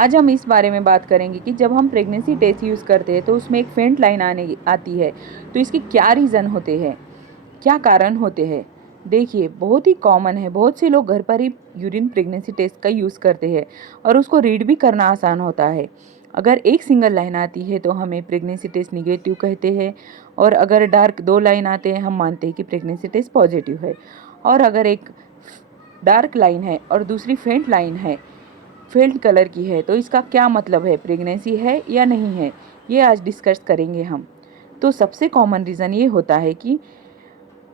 आज हम इस बारे में बात करेंगे कि जब हम प्रेगनेंसी टेस्ट यूज़ करते हैं तो उसमें एक फेंट लाइन आने आती है, तो इसके क्या रीज़न होते हैं, क्या कारण होते हैं। देखिए, बहुत ही कॉमन है, बहुत से लोग घर पर ही यूरिन प्रेगनेंसी टेस्ट का यूज़ करते हैं और उसको रीड भी करना आसान होता है। अगर एक सिंगल लाइन आती है तो हमें प्रेगनेंसी टेस्ट निगेटिव कहते हैं, और अगर डार्क 2 लाइन आते हैं हम मानते हैं कि प्रेगनेंसी टेस्ट पॉजिटिव है। और अगर एक डार्क लाइन है और दूसरी फेंट लाइन है, फेल्ट कलर की है, तो इसका क्या मतलब है, प्रेगनेंसी है या नहीं है, ये आज डिस्कस करेंगे हम। तो सबसे कॉमन रीज़न ये होता है कि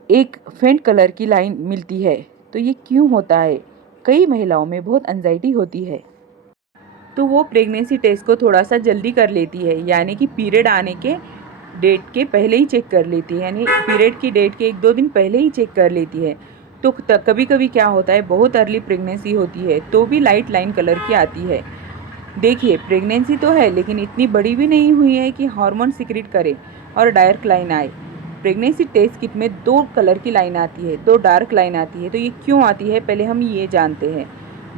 एक फेंट कलर की लाइन मिलती है। तो ये क्यों होता है? कई महिलाओं में बहुत एंजाइटी होती है, तो वो प्रेगनेंसी टेस्ट को थोड़ा सा जल्दी कर लेती है, यानी कि पीरियड आने के डेट के पहले ही चेक कर लेती है, यानी पीरियड की डेट के 1-2 दिन पहले ही चेक कर लेती है। तो कभी कभी क्या होता है, बहुत अर्ली प्रेगनेंसी होती है तो भी लाइट लाइन कलर की आती है। देखिए, प्रेगनेंसी तो है लेकिन इतनी बड़ी भी नहीं हुई है कि हार्मोन सिक्रेट करे और डार्क लाइन आए। प्रेगनेंसी टेस्ट किट में 2 कलर की लाइन आती है, 2 डार्क लाइन आती है। तो ये क्यों आती है, पहले हम ये जानते हैं।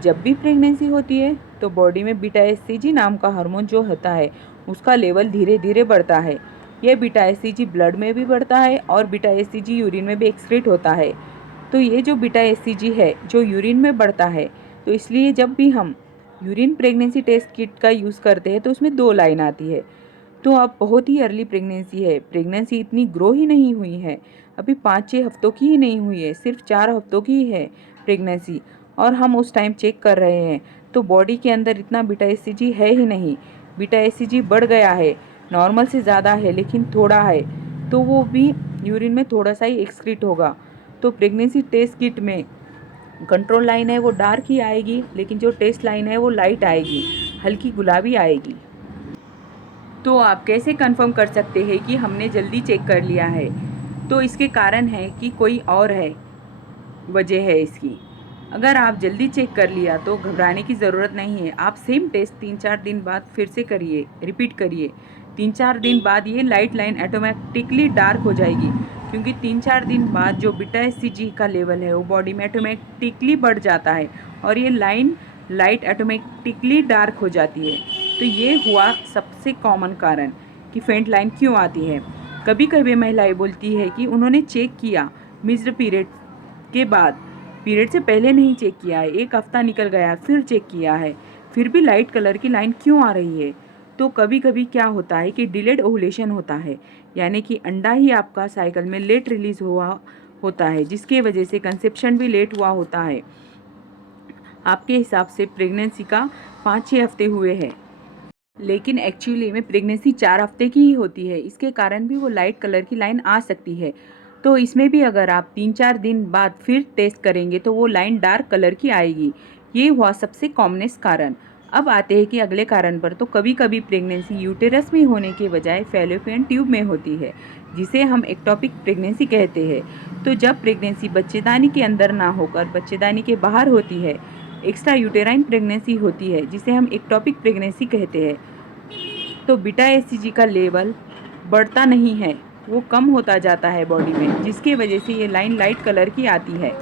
जब भी प्रेगनेंसी होती है तो बॉडी में बीटा एससीजी नाम का हार्मोन जो होता है उसका लेवल धीरे धीरे बढ़ता है। यह बीटा एससीजी ब्लड में भी बढ़ता है और बीटा एससीजी यूरिन में भी एक्सक्रीट होता है। तो ये जो बीटा एससीजी है जो यूरिन में बढ़ता है, तो इसलिए जब भी हम यूरिन प्रेगनेंसी टेस्ट किट का यूज़ करते हैं तो उसमें 2 लाइन आती है। तो अब बहुत ही अर्ली प्रेगनेंसी है, प्रेगनेंसी इतनी ग्रो ही नहीं हुई है, अभी 5-6 हफ्तों की ही नहीं हुई है, सिर्फ 4 हफ्तों की ही है प्रेगनेंसी, और हम उस टाइम चेक कर रहे हैं तो बॉडी के अंदर इतना बीटा एससीजी है ही नहीं। बीटा एससीजी बढ़ गया है, नॉर्मल से ज़्यादा है लेकिन थोड़ा है, तो वो भी यूरिन में थोड़ा सा ही एक्सक्रीट होगा। तो प्रेगनेंसी टेस्ट किट में कंट्रोल लाइन है वो डार्क ही आएगी, लेकिन जो टेस्ट लाइन है वो लाइट आएगी, हल्की गुलाबी आएगी। तो आप कैसे कंफर्म कर सकते हैं कि हमने जल्दी चेक कर लिया है? तो इसके कारण है कि कोई और है, वजह है इसकी। अगर आप जल्दी चेक कर लिया तो घबराने की ज़रूरत नहीं है। आप सेम टेस्ट 3-4 दिन बाद फिर से करिए, रिपीट करिए। 3-4 दिन बाद ये लाइट लाइन ऑटोमेटिकली डार्क हो जाएगी, क्योंकि 3-4 दिन बाद जो बीटा एससीजी का लेवल है वो बॉडी में ऑटोमेटिकली बढ़ जाता है और ये लाइन लाइट ऑटोमेटिकली डार्क हो जाती है। तो ये हुआ सबसे कॉमन कारण कि फेंट लाइन क्यों आती है। कभी कभी महिलाएं बोलती है कि उन्होंने चेक किया मिस्ड पीरियड के बाद, पीरियड से पहले नहीं चेक किया है, 1 हफ्ता निकल गया फिर चेक किया है, फिर भी लाइट कलर की लाइन क्यों आ रही है। तो कभी कभी क्या होता है कि डिलेड ओवुलेशन होता है, यानी कि अंडा ही आपका साइकिल में लेट रिलीज हुआ होता है, जिसकी वजह से कंसेप्शन भी लेट हुआ होता है। आपके हिसाब से प्रेगनेंसी का 5-6 हफ्ते हुए हैं, लेकिन एक्चुअली में प्रेगनेंसी 4 हफ्ते की ही होती है। इसके कारण भी वो लाइट कलर की लाइन आ सकती है। तो इसमें भी अगर आप 3-4 दिन बाद फिर टेस्ट करेंगे तो वो लाइन डार्क कलर की आएगी। ये हुआ सबसे कॉमनेस्ट कारण। अब आते हैं कि अगले कारण पर। तो कभी कभी प्रेगनेंसी यूटेरस में होने के बजाय फैलोपियन ट्यूब में होती है, जिसे हम एक्टोपिक प्रेगनेंसी कहते हैं। तो जब प्रेगनेंसी बच्चेदानी के अंदर ना होकर बच्चेदानी के बाहर होती है, एक्स्ट्रा यूटेराइन प्रेगनेंसी होती है, जिसे हम एक्टोपिक प्रेगनेंसी कहते हैं, तो बीटा एससीजी का लेवल बढ़ता नहीं है, वो कम होता जाता है बॉडी में, जिसकी वजह से ये लाइन लाइट कलर की आती है।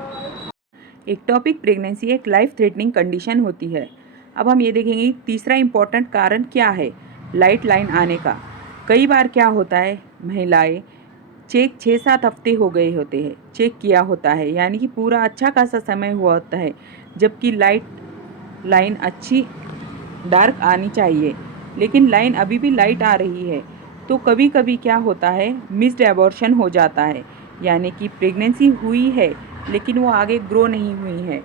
एक्टोपिक प्रेगनेंसी एक लाइफ थ्रेटनिंग कंडीशन होती है। अब हम ये देखेंगे तीसरा इम्पॉर्टेंट कारण क्या है लाइट लाइन आने का। कई बार क्या होता है, महिलाएं चेक 6-7 हफ्ते हो गए होते हैं, चेक किया होता है, यानी कि पूरा अच्छा खासा समय हुआ होता है, जबकि लाइट लाइन अच्छी डार्क आनी चाहिए, लेकिन लाइन अभी भी लाइट आ रही है। तो कभी कभी क्या होता है, मिस्ड एबॉर्शन हो जाता है, यानी कि प्रेगनेंसी हुई है लेकिन वो आगे ग्रो नहीं हुई है,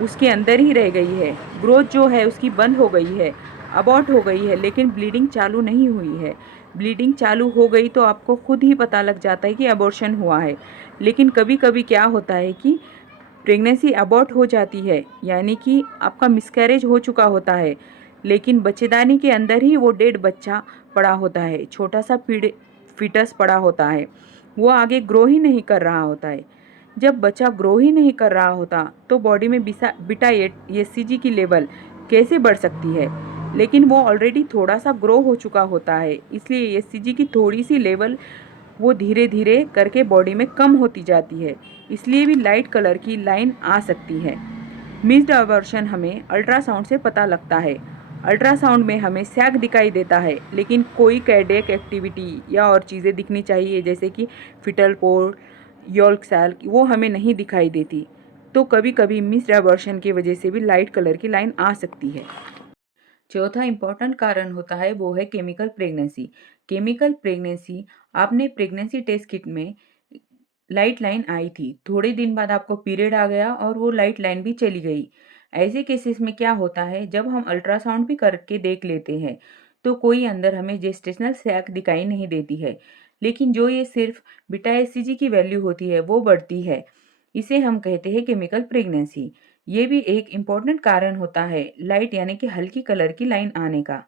उसके अंदर ही रह गई है, ग्रोथ जो है उसकी बंद हो गई है, अबॉर्ट हो गई है, लेकिन ब्लीडिंग चालू नहीं हुई है। ब्लीडिंग चालू हो गई तो आपको खुद ही पता लग जाता है कि अबॉर्शन हुआ है। लेकिन कभी कभी क्या होता है कि प्रेगनेंसी अबॉर्ट हो जाती है, यानी कि आपका मिसकैरेज हो चुका होता है, लेकिन बच्चेदानी के अंदर ही वो डेड बच्चा पड़ा होता है, छोटा सा फीटस पड़ा होता है, वो आगे ग्रो ही नहीं कर रहा होता है। जब बच्चा ग्रो ही नहीं कर रहा होता तो बॉडी में बीटा एससीजी की लेवल कैसे बढ़ सकती है, लेकिन वो ऑलरेडी थोड़ा सा ग्रो हो चुका होता है, इसलिए एससीजी की थोड़ी सी लेवल वो धीरे धीरे करके बॉडी में कम होती जाती है, इसलिए भी लाइट कलर की लाइन आ सकती है। मिस्ड अबॉर्शन हमें अल्ट्रासाउंड से पता लगता है। अल्ट्रासाउंड में हमें सैग दिखाई देता है, लेकिन कोई कार्डियक एक्टिविटी या और चीज़ें दिखनी चाहिए जैसे कि फिटल पोर, यॉल्क सेल, वो हमें नहीं दिखाई देती। तो कभी कभी मिस एबॉर्शन की वजह से भी लाइट कलर की लाइन आ सकती है। चौथा इंपॉर्टेंट कारण होता है वो है केमिकल प्रेगनेंसी। केमिकल प्रेगनेंसी, आपने प्रेगनेंसी टेस्ट किट में लाइट लाइन आई थी, थोड़े दिन बाद आपको पीरियड आ गया और वो लाइट लाइन भी चली गई। ऐसे केसेस में क्या होता है, जब हम अल्ट्रासाउंड भी करके देख लेते हैं तो कोई अंदर हमें जेस्टेशनल सैक दिखाई नहीं देती है, लेकिन जो ये सिर्फ बीटा एचसीजी की वैल्यू होती है वो बढ़ती है। इसे हम कहते हैं केमिकल प्रेगनेंसी। ये भी एक इम्पॉर्टेंट कारण होता है लाइट यानी कि हल्की कलर की लाइन आने का।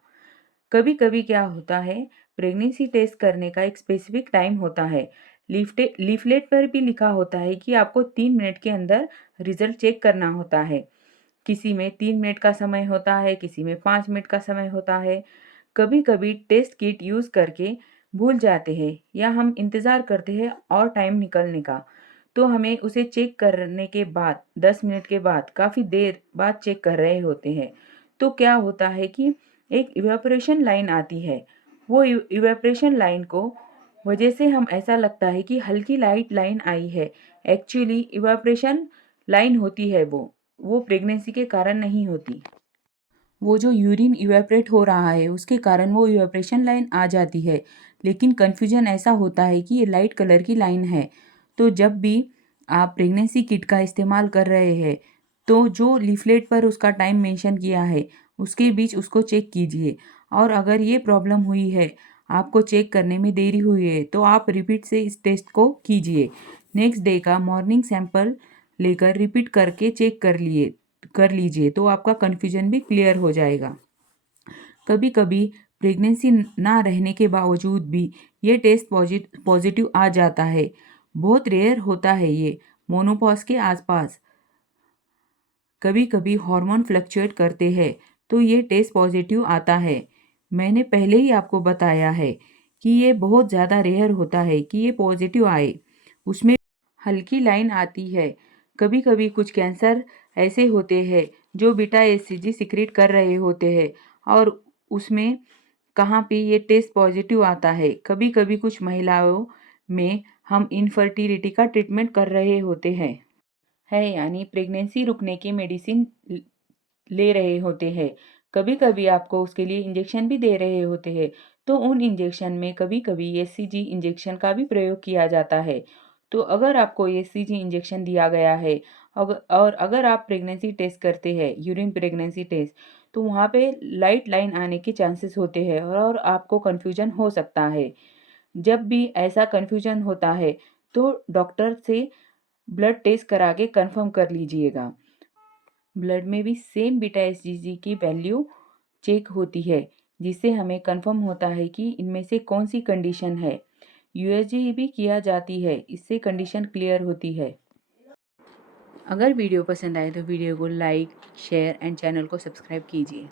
कभी कभी क्या होता है, प्रेगनेंसी टेस्ट करने का एक स्पेसिफिक टाइम होता है। लीफलेट पर भी लिखा होता है कि आपको 3 मिनट के अंदर रिजल्ट चेक करना होता है। किसी में 3 मिनट का समय होता है, किसी में 5 मिनट का समय होता है। कभी कभी टेस्ट किट यूज़ करके भूल जाते हैं या हम इंतज़ार करते हैं और टाइम निकलने का, तो हमें उसे चेक करने के बाद 10 मिनट के बाद काफ़ी देर बाद चेक कर रहे होते हैं। तो क्या होता है कि एक इवेपोरेशन लाइन आती है। वो इवेपोरेशन लाइन को वजह से हम ऐसा लगता है कि हल्की लाइट लाइन आई है। एक्चुअली इवेपोरेशन लाइन होती है वो प्रेगनेंसी के कारण नहीं होती। वो जो यूरिन इवेपोरेट हो रहा है उसके कारण वो इवेपोरेशन लाइन आ जाती है, लेकिन कन्फ्यूजन ऐसा होता है कि ये लाइट कलर की लाइन है। तो जब भी आप प्रेगनेंसी किट का इस्तेमाल कर रहे हैं तो जो लीफलेट पर उसका टाइम मेंशन किया है उसके बीच उसको चेक कीजिए। और अगर ये प्रॉब्लम हुई है, आपको चेक करने में देरी हुई है, तो आप रिपीट से इस टेस्ट को कीजिए। नेक्स्ट डे का मॉर्निंग सैंपल लेकर रिपीट करके चेक कर लीजिए तो आपका कन्फ्यूजन भी क्लियर हो जाएगा। कभी कभी प्रेगनेंसी ना रहने के बावजूद भी ये टेस्ट पॉजिटिव आ जाता है। बहुत रेयर होता है ये, मोनोपॉज के आसपास। कभी कभी हार्मोन फ्लक्चुएट करते हैं तो ये टेस्ट पॉजिटिव आता है। मैंने पहले ही आपको बताया है कि ये बहुत ज़्यादा रेयर होता है कि ये पॉजिटिव आए। उसमें हल्की लाइन आती है। कभी कभी कुछ कैंसर ऐसे होते हैं जो बीटा एचसीजी सिक्रीट कर रहे होते हैं और उसमें कहाँ पे ये टेस्ट पॉजिटिव आता है। कभी कभी कुछ महिलाओं में हम इनफर्टिलिटी का ट्रीटमेंट कर रहे होते हैं, यानी प्रेगनेंसी रुकने की मेडिसिन ले रहे होते हैं। कभी कभी आपको उसके लिए इंजेक्शन भी दे रहे होते हैं, तो उन इंजेक्शन में कभी कभी एचसीजी इंजेक्शन का भी प्रयोग किया जाता है। तो अगर आपको एचसीजी इंजेक्शन दिया गया है और अगर आप प्रेगनेंसी टेस्ट करते हैं, यूरिन प्रेगनेंसी टेस्ट, तो वहाँ पे लाइट लाइन आने के चांसेस होते हैं और आपको कन्फ्यूजन हो सकता है। जब भी ऐसा कन्फ्यूजन होता है तो डॉक्टर से ब्लड टेस्ट करा के कंफर्म कर लीजिएगा। ब्लड में भी सेम बीटा एचसीजी की वैल्यू चेक होती है, जिससे हमें कंफर्म होता है कि इनमें से कौन सी कंडीशन है। यूएसजी भी किया जाती है, इससे कंडीशन क्लियर होती है। अगर वीडियो पसंद आए तो वीडियो को लाइक, शेयर एंड चैनल को सब्सक्राइब कीजिए।